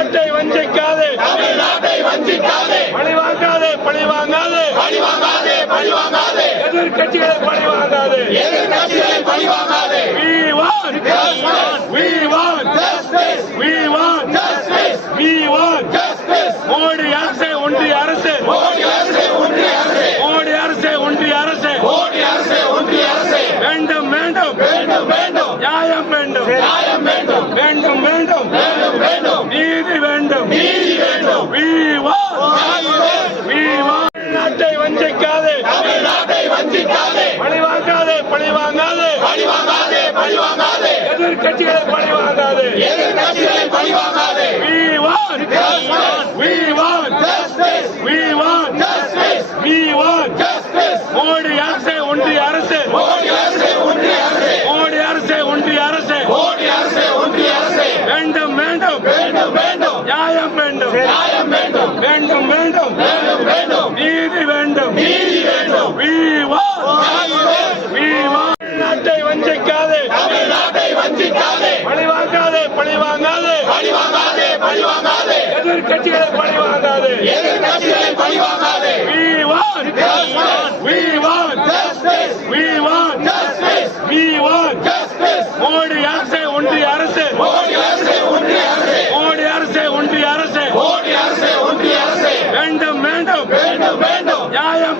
தமிழ்நாட்டை வஞ்சிக்காதே. தமிழ்நாட்டை வஞ்சிக்காதே. பழி வாங்காதே பழி வாங்காதே பழிவாங்காதே பழிவாங்காதே. எதிர்கட்சிகளை பழி வாங்காதே எதிர்கட்சிகளை பழிவாங்காதே. We want. Justice. We want. Justice. We want. Justice. We want. Justice. Modi அரசு ஒன்றிய அரசு. மோடி அரசே ஒன்றிய அரசே. மோடி அரசு ஒன்றிய அரசு. மோடி அரசே ஒன்றிய அரசே. வேண்டும் வேண்டும். வேண்டும் வேண்டும். நியாயம் வேண்டும். நியாயம் வேண்டும் வேண்டும் வேண்டும். வேண்டும் வேண்டும் நீதி வேண்டும் நீதி வேண்டும் We want We want நாட்டை வஞ்சிக்காதே தமிழ்நாட்டை வஞ்சிக்காதே பழி வாங்காதே பழி வாங்காதே பழிவாங்காதே பழிவாங்காதே எதிர்கட்சிகளை பழி வாங்காதே எதிர்கட்சிகளை பழிவாங்காதே We want We want Justice. We want Justice. We want Justice. Modi அரசு ஒன்றிய அரசு. மோடி அரசே ஒன்றிய அரசே. மோடி அரசு ஒன்றிய அரசு. மோடி அரசே ஒன்றிய அரசே. வேண்டும் வேண்டும். வேண்டும் வேண்டும். நியாயம் வேண்டும். நியாயம் வேண்டும். வேண்டும் வேண்டும். வேண்டும் வேண்டும். நீதி வேண்டும். நீதி வேண்டும். We want நாட்டை வஞ்சிக்காதே தமிழ்நாட்டை வஞ்சிக்காதே பழி வாங்காதே பழி வாங்காதே பழிவாங்காதே பழிவாங்காதே எதிர்கட்சிகளை பழி வாங்காதே எதிர்கட்சிகளை பழிவாங்காதே We want We want Justice. We want Justice. We want Justice. Modi அரசு ஒன்றிய அரசு மோடி அரசே ஒன்றிய அரசே மோடி அரசு ஒன்றிய அரசு மோடி அரசே ஒன்றிய அரசே வேண்டும் வேண்டும் வேண்டும் வேண்டும் நியாயம்